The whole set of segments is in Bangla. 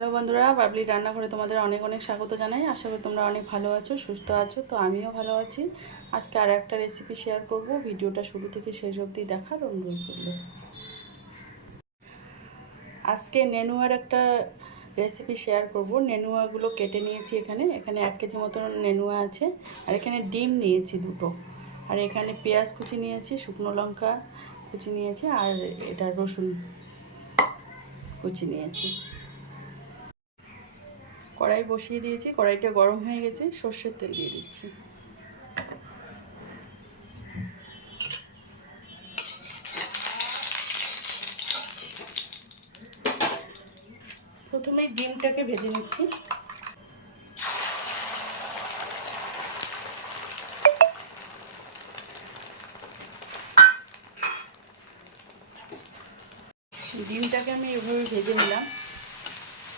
হ্যালো বন্ধুরা, বাবলি রান্নাঘরে তোমাদের অনেক অনেক স্বাগত জানাই। আশা করি তোমরা অনেক ভালো আছো, সুস্থ আছো। তো আমিও ভালো আছি। আজকে আর একটা রেসিপি শেয়ার করব। ভিডিওটা শুরু থেকে শেষ অবধি দেখার অনুরোধ করলো। আজকে নেনুয়ার একটা রেসিপি শেয়ার করব। নেনুয়াগুলো কেটে নিয়েছি। এখানে 1 কেজি মতো নেনুয়া আছে। আর এখানে ডিম নিয়েছি 2টো। আর এখানে পেঁয়াজ কুচি নিয়েছি, শুকনো লঙ্কা কুচি নিয়েছি, আর এটা রসুন কুচি নিয়েছি। কড়াই বসিয়ে দিয়েছি, কড়াইটা গরম হয়ে গেছে। সর্ষের তেল দিয়ে দিচ্ছি। প্রথমে ডিমটাকে ভেজে নিচ্ছি। ডিমটাকে আমি এভাবে ভেজে নিলাম।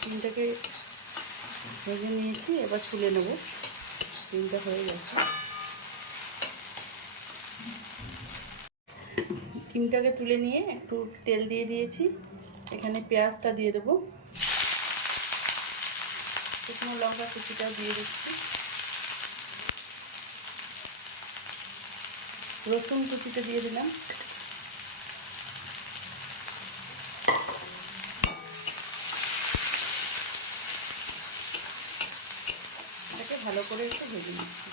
ডিমটাকে ভেজে নিয়েছি, এবার তুলে নেব। ডিমটা হয়ে গেছে। ডিমটাকে তুলে নিয়ে একটু তেল দিয়ে দিয়েছি। এখানে পেঁয়াজটা দিয়ে দেবো, শুকনো লঙ্কা কুচিটাও দিয়ে দিচ্ছি, রসুন কুচিটা দিয়ে দিলাম। এটাকে ভালো করে একটু ভেজে নিচ্ছি।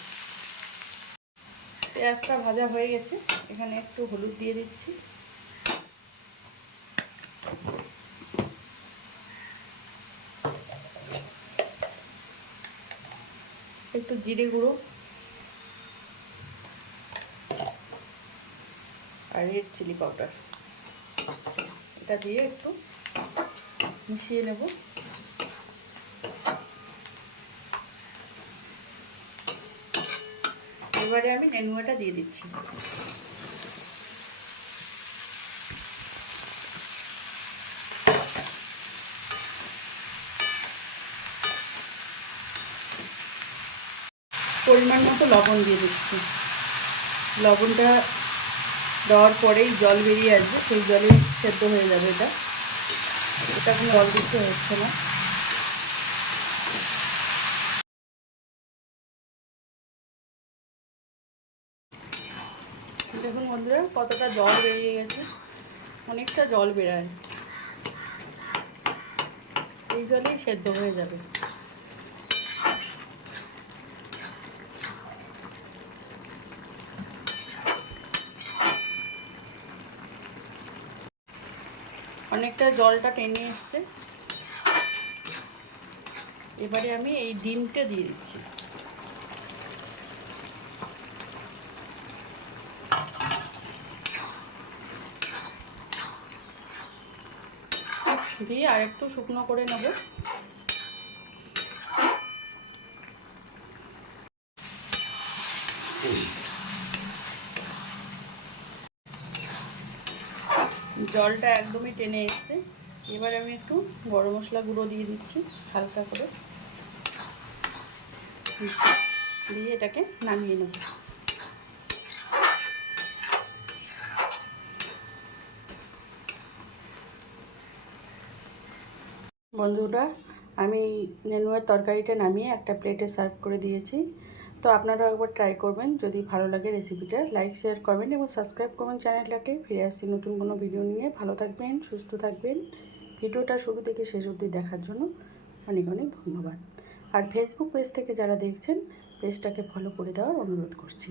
পেঁয়াজটা ভাজা হয়ে গেছে। এখানে একটু হলুদ দিয়ে দিচ্ছি, একটু জিরে গুঁড়ো আর রেড চিলি পাউডার, এটা দিয়ে একটু মিশিয়ে নেব। এবারে আমি নেনুয়াটা দিয়ে দিচ্ছি। পরিমাণ মতো লবণ দিয়ে দিচ্ছি। লবণটা দেওয়ার পরেই জল বেরিয়ে আসবে, সেই জলে সেদ্ধ হয়ে যাবে। এটা কোনো জল দিতে হচ্ছে না। দেখুন বন্ধুরা, কতটা জল বেরিয়ে গেছে। অনেকটা জল বেরায়, এই জলেই সেদ্ধ হয়ে যাবে। অনেকটা জলটা টেনে এসছে। এবারে আমি এই ডিমটা দিয়ে দিচ্ছি। দিয়ে আর একটু শুকনো করে নেব। জলটা একদমই টেনে এসছে। এবার আমি একটু গরম মশলা গুঁড়ো দিয়ে দিচ্ছি হালকা করে, দিয়ে এটাকে নামিয়ে নেব। বন্ধুরা, আমি নেনুয়ার তরকারিটা নামিয়ে একটা প্লেটে সার্ভ করে দিয়েছি। তো আপনারাও একবার ট্রাই করবেন। যদি ভালো লাগে রেসিপিটা, লাইক শেয়ার করবেন এবং সাবস্ক্রাইব করবেন চ্যানেলটাকে। ফিরে আসছি নতুন কোনো ভিডিও নিয়ে। ভালো থাকবেন, সুস্থ থাকবেন। ভিডিওটা শুরু থেকে শেষ অবধি দেখার জন্য অনেক অনেক ধন্যবাদ। আর ফেসবুক পেজ থেকে যারা দেখছেন, পেজটাকে ফলো করে দেওয়ার অনুরোধ করছি।